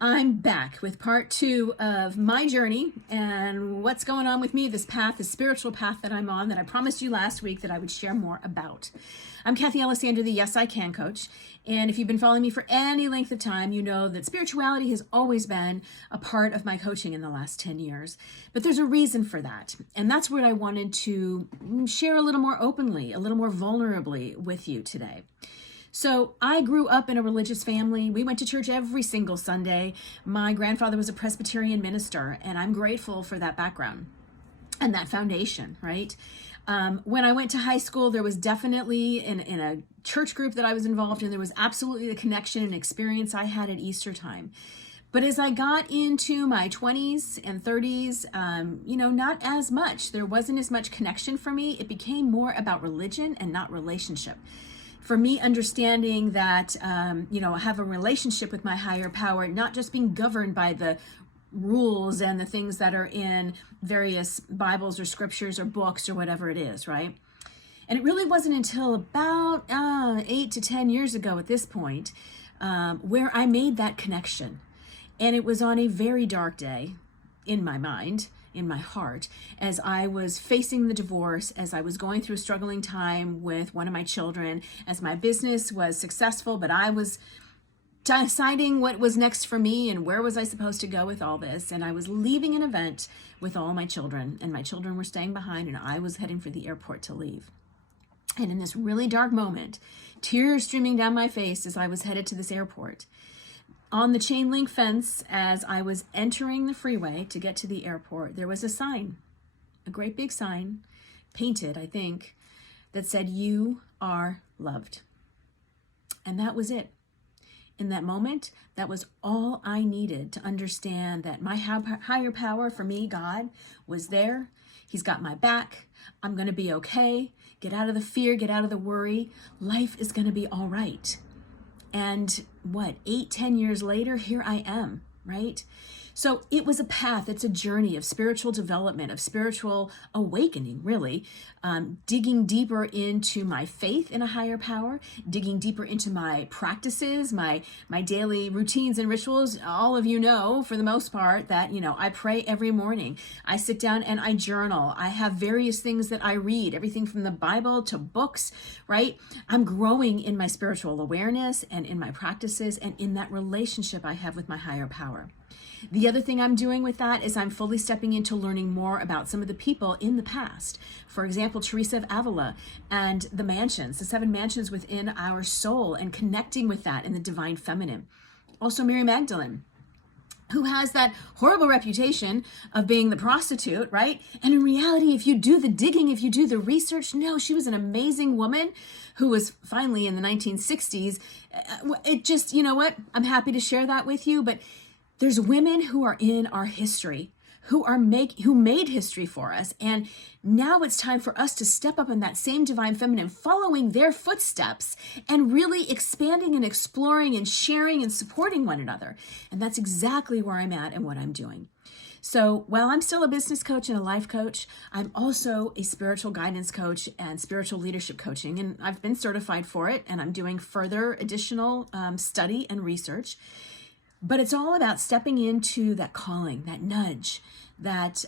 I'm back with part 2 of my journey and what's going on with me, this path, this spiritual path that I'm on that I promised you last week that I would share more about. I'm Kathy Alessandra, the Yes I Can coach. And if you've been following me for any length of time, you know that spirituality has always been a part of my coaching in the last 10 years. But there's a reason for that. And that's what I wanted to share a little more openly, a little more vulnerably with you today. So I grew up in a religious family. We went to church every single Sunday. My grandfather was a Presbyterian minister, and I'm grateful for that background and that foundation, right? When I went to high school, there was definitely in a church group that I was involved in, there was absolutely the connection and experience I had at Easter time. But as I got into my 20s and 30s, not as much. There wasn't as much connection for me. It became more about religion and not relationship. For me, understanding that, I have a relationship with my higher power, not just being governed by the rules and the things that are in various Bibles or scriptures or books or whatever it is, right? And it really wasn't until about 8 to 10 years ago at this point where I made that connection. And it was on a very dark day in my mind, in my heart, as I was facing the divorce, as I was going through a struggling time with one of my children, as my business was successful, but I was deciding what was next for me and where was I supposed to go with all this. And I was leaving an event with all my children, and my children were staying behind, and I was heading for the airport to leave. And in this really dark moment, tears streaming down my face as I was headed to this airport, on the chain link fence, as I was entering the freeway to get to the airport, there was a sign, a great big sign, painted, I think, that said, "You are loved." And that was it. In that moment, that was all I needed to understand that my higher power, for me, God, was there. He's got my back. I'm going to be okay. Get out of the fear, get out of the worry. Life is going to be all right. And 8, 10 years later, here I am, right? So it was a path, it's a journey of spiritual development, of spiritual awakening, really, digging deeper into my faith in a higher power, digging deeper into my practices, my daily routines and rituals. All of you know, for the most part, that, I pray every morning. I sit down and I journal. I have various things that I read, everything from the Bible to books, right? I'm growing in my spiritual awareness and in my practices and in that relationship I have with my higher power. The other thing I'm doing with that is I'm fully stepping into learning more about some of the people in the past. For example, Teresa of Avila and the mansions, the 7 mansions within our soul, and connecting with that in the divine feminine. Also Mary Magdalene, who has that horrible reputation of being the prostitute, right? And in reality, if you do the digging, if you do the research, no, she was an amazing woman who was finally in the 1960s. It just, you know what? I'm happy to share that with you, but there's women who are in our history, who made history for us. And now it's time for us to step up in that same divine feminine, following their footsteps and really expanding and exploring and sharing and supporting one another. And that's exactly where I'm at and what I'm doing. So while I'm still a business coach and a life coach, I'm also a spiritual guidance coach and spiritual leadership coaching. And I've been certified for it, and I'm doing further additional study and research. But it's all about stepping into that calling, that nudge, that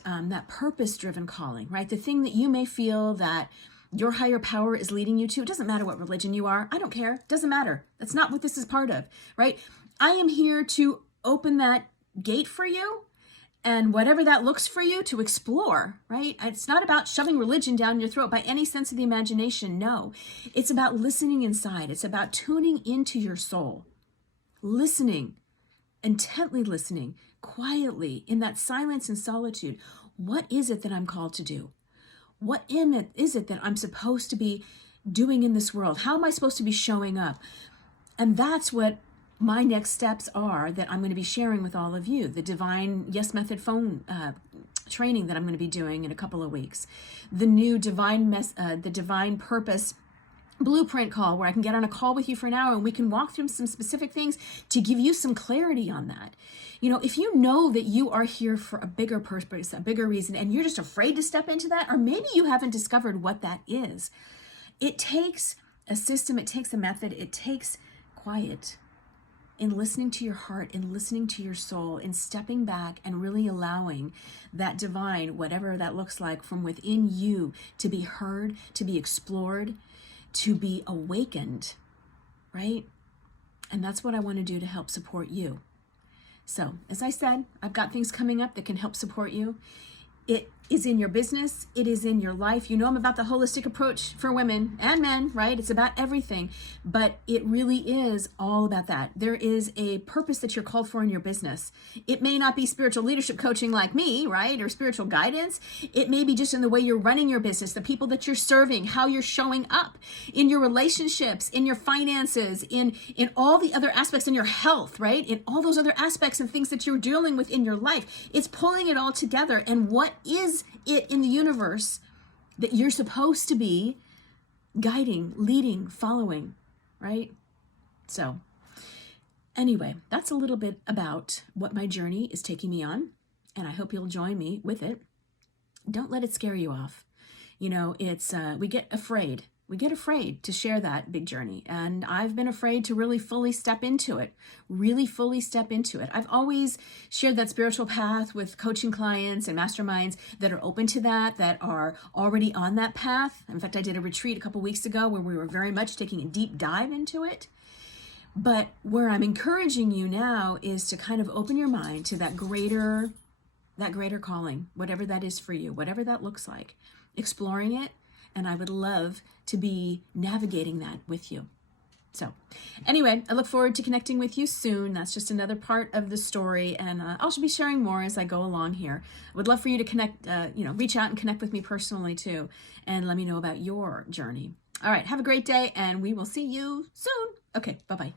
purpose-driven calling, right? The thing that you may feel that your higher power is leading you to. It doesn't matter what religion you are. I don't care. It doesn't matter. That's not what this is part of, right? I am here to open that gate for you, and whatever that looks for you, to explore, right? It's not about shoving religion down your throat by any sense of the imagination. No, it's about listening inside. It's about tuning into your soul, listening, intently listening, quietly, in that silence and solitude. What is it that I'm called to do? What is it that I'm supposed to be doing in this world? How am I supposed to be showing up? And that's what my next steps are that I'm going to be sharing with all of you. The Divine Yes Method phone training that I'm going to be doing in a couple of weeks. The new the Divine Purpose blueprint call, where I can get on a call with you for an hour and we can walk through some specific things to give you some clarity on that. If you know that you are here for a bigger purpose, a bigger reason, and you're just afraid to step into that, or maybe you haven't discovered what that is, it takes a system, it takes a method, it takes quiet. in listening to your heart, in listening to your soul, in stepping back and really allowing that divine, whatever that looks like, from within you to be heard, to be explored, to be awakened, right? And that's what I want to do to help support you. So, as I said, I've got things coming up that can help support you. It is in your business. It is in your life. You know I'm about the holistic approach for women and men, right? It's about everything, but it really is all about that. There is a purpose that you're called for in your business. It may not be spiritual leadership coaching like me, right? Or spiritual guidance. It may be just in the way you're running your business, the people that you're serving, how you're showing up in your relationships, in your finances, in all the other aspects, in your health, right? In all those other aspects and things that you're dealing with in your life. It's pulling it all together. And what is it in the universe that you're supposed to be guiding, leading, following, right? So anyway, that's a little bit about what my journey is taking me on, and I hope you'll join me with it. Don't let it scare you off. You know, it's we get afraid. We get afraid to share that big journey. And I've been afraid to really fully step into it, I've always shared that spiritual path with coaching clients and masterminds that are open to that are already on that path. In fact, I did a retreat a couple weeks ago where we were very much taking a deep dive into it. But where I'm encouraging you now is to kind of open your mind to that greater calling, whatever that is for you, whatever that looks like, exploring it. And I would love to be navigating that with you. So anyway, I look forward to connecting with you soon. That's just another part of the story. And I'll be sharing more as I go along here. I would love for you to connect, reach out and connect with me personally too. And let me know about your journey. All right. Have a great day and we will see you soon. Okay. Bye-bye.